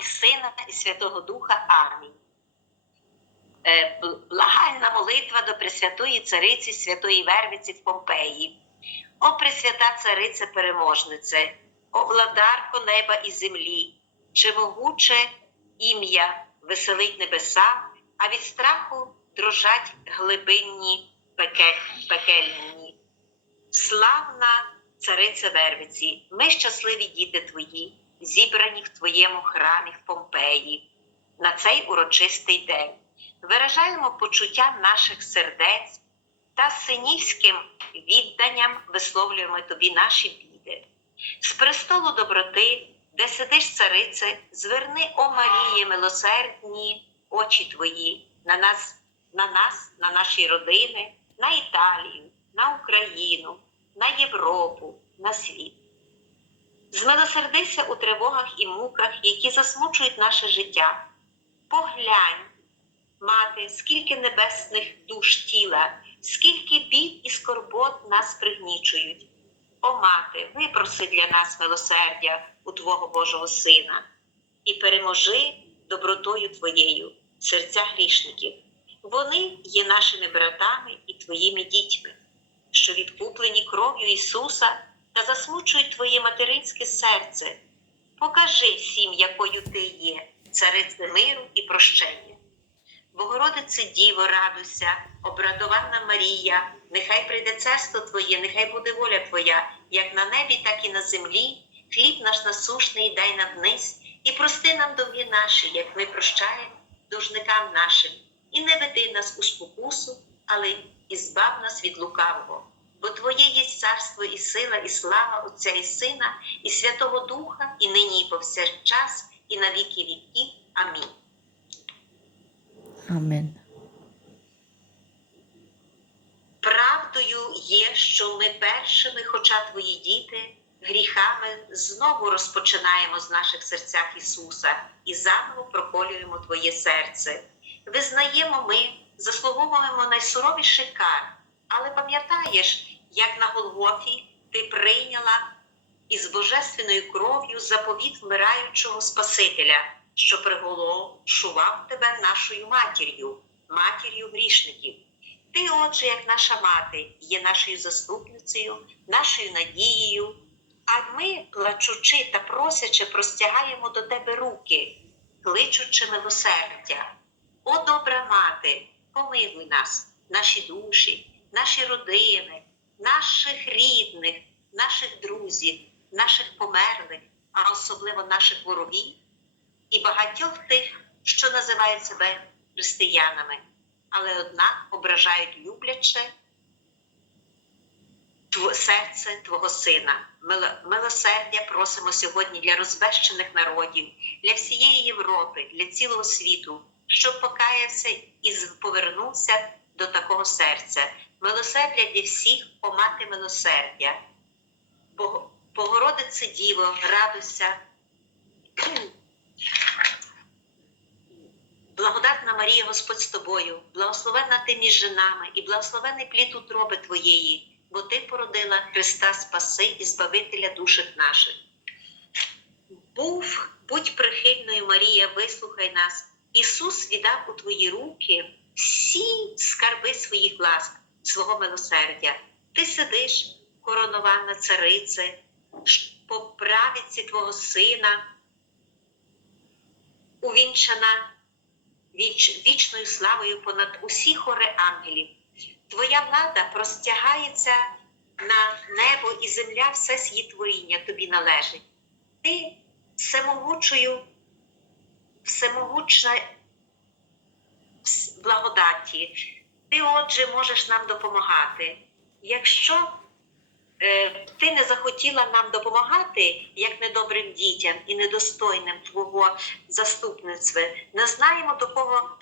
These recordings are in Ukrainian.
і Сина, і Святого Духа. Амінь. Е, Благальна молитва до Пресвятої Цариці Святої Вервиці в Помпеї. О Пресвята Царице Переможнице, о владарко неба і землі, чи могуче ім'я веселить небеса, а від страху дрожать глибинні пекельні. Славна царице Вервиці, ми щасливі діти твої, зібрані в твоєму храмі в Помпеї на цей урочистий день. Виражаємо почуття наших сердець та синівським відданням висловлюємо тобі наші біди. З престолу доброти, де сидиш, царице, зверни, о Марії, милосердні очі твої на нас, на нас, на наші родини, на Італію, на Україну, на Європу, на світ. Змилосердися у тривогах і муках, які засмучують наше життя. Поглянь, мати, скільки небесних душ тіла, скільки бід і скорбот нас пригнічують. О мати, випроси для нас милосердя у Твого Божого Сина і переможи добротою Твоєю серця грішників. Вони є нашими братами і Твоїми дітьми, що відкуплені кров'ю Ісуса та засмучують Твоє материнське серце. Покажи всім, якою Ти є, царице миру і прощення. Богородице Діво, радуйся, обрадована Марія, нехай прийде царство Твоє, нехай буде воля Твоя, як на небі, так і на землі. Хліб наш насушний дай нам вниз, і прости нам довгі наші, як ми прощаємо должникам нашим, і не веди нас у спокусу, але і збав нас від лукавого. Бо Твоє є царство і сила, і слава Отця і Сина, і Святого Духа, і нині, і повсякчас, і на віки віків. Амінь. Амен. Правдою є, що ми першими, хоча твої діти, гріхами знову розпочинаємо з наших серцях Ісуса і заново проколюємо Твоє серце. Визнаємо ми, заслуговуємо найсуровіший кар, але пам'ятаєш, як на Голгофі ти прийняла із божественною кров'ю заповіт вмираючого Спасителя, що приголошував тебе нашою матір'ю, матір'ю грішників. Ти, отже, як наша мати, є нашою заступницею, нашою надією, а ми, плачучи та просячи, простягаємо до тебе руки, кличучи милосердя. О, добра мати, помилуй нас, наші душі, наші родини, наших рідних, наших друзів, наших померлих, а особливо наших ворогів і багатьох тих, що називають себе християнами але однак ображають любляче серце Твого Сина. Милосердя просимо сьогодні для розбещених народів, для всієї Європи, для цілого світу, щоб покаявся і повернувся до такого серця. Милосердя для всіх, о мати милосердя. Богородице Діво, радуйся. Благодатна Марія, Господь з тобою, благословенна ти між жінами і благословений плід утроби твоєї, бо ти породила Христа Спаси і Збавителя душих наших. Був, будь прихильною, Марія, вислухай нас. Ісус віддав у твої руки всі скарби своїх ласк, свого милосердя. Ти сидиш, коронована царице, по правіці Твого Сина, увінчана віч, вічною славою понад усі хори ангелів. Твоя влада простягається на небо і земля, все сії творіння тобі належить. Ти всемогучою, всемогучна благодаті. Ти, отже, можеш нам допомагати. Якщо е, ти не захотіла нам допомагати, як недобрим дітям і недостойним Твого заступництва, не знаємо до кого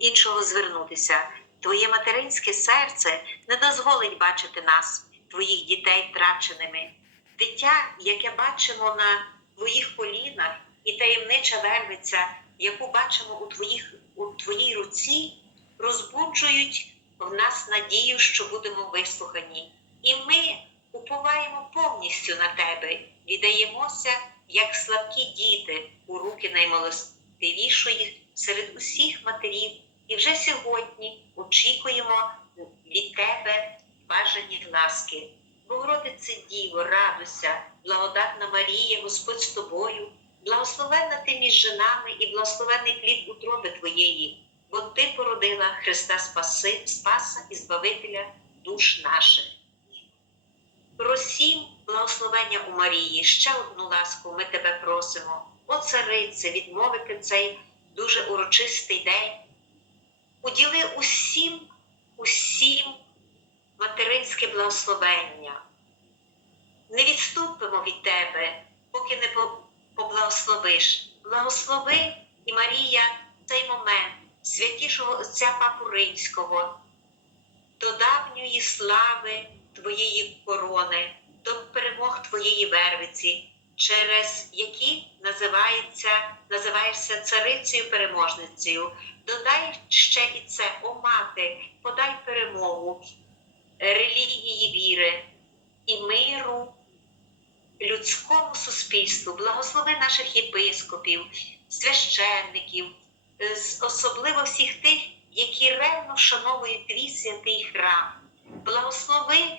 іншого звернутися. Твоє материнське серце не дозволить бачити нас, твоїх дітей втраченими. Дитя, яке бачимо на твоїх колінах, і таємнича вервиця, яку бачимо у, твоїх, у твоїй руці, розбуджують в нас надію, що будемо вислухані. І ми уповаємо повністю на тебе, віддаємося як слабкі діти у руки наймилостивішої серед усіх матерів, і вже сьогодні очікуємо від тебе бажані ласки. Богородице Діво, радуйся, благодатна Марія, Господь з тобою, благословенна ти між жінами і благословенний плід утроби твоєї, бо ти породила Христа Спаси, Спаса і Збавителя душ наших. Просім благословення у Марії, ще одну ласку ми тебе просимо, о царице, відмовити цей дуже урочистий день. Уділи усім, усім материнське благословення. Не відступимо від тебе, поки не поблагословиш. Благослови і Марія цей момент святішого Отця Папу Римського, до давньої слави Твоєї корони, до перемог Твоєї вервиці, через які називається, називаєшся царицею переможницею. Додай ще і це, о мати, подай перемогу релігії віри і миру людському суспільству, благослови наших єпископів, священників, особливо всіх тих, які ревно вшановують твій святий храм. Благослови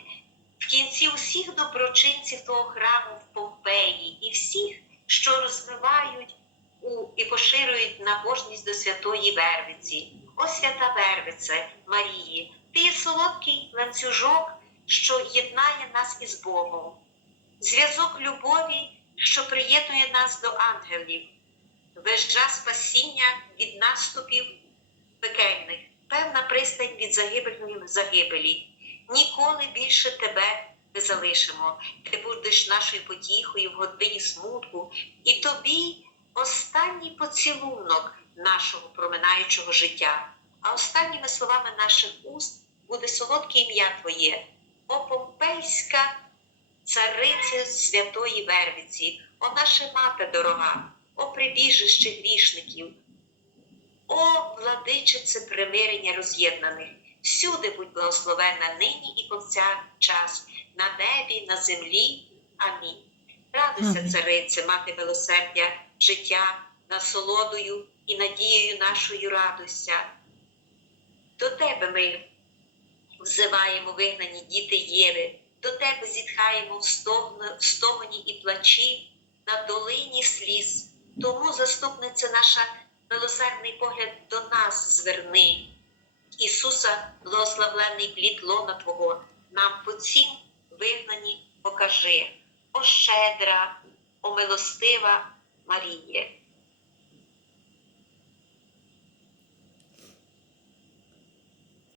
в кінці усіх доброчинців того храму в Помпеї і всіх, що розвивають у, і поширюють набожність до святої Вервиці. О свята Вервице Марії, ти є солодкий ланцюжок, що єднає нас із Богом, зв'язок любові, що приєднує нас до ангелів, вежа спасіння від наступів пекельних, певна пристань від загибельної загибелі. Ніколи більше тебе не залишимо. Ти будеш нашою потіхою в годині смутку, і тобі останній поцілунок нашого проминаючого життя. А останніми словами наших уст буде солодке ім'я Твоє, о Помпейська цариця святої Вервиці, о наша мати дорога, о прибіжище грішників, о владичице примирення роз'єднаних, всюди будь благословенна нині і повсякчас, на небі, на землі. Амінь. Радуйся, царице, мати милосердя, життя, насолодою і надією нашою радуйся. До тебе ми взиваємо вигнані діти Єви, до тебе зітхаємо в стогоні і плачі на долині сліз. Тому, заступниця наша, милосердний погляд до нас зверни. Ісуса, благословлений плід лона Твого, нам по цім вигнані покажи. О щедра, о милостива Маріє.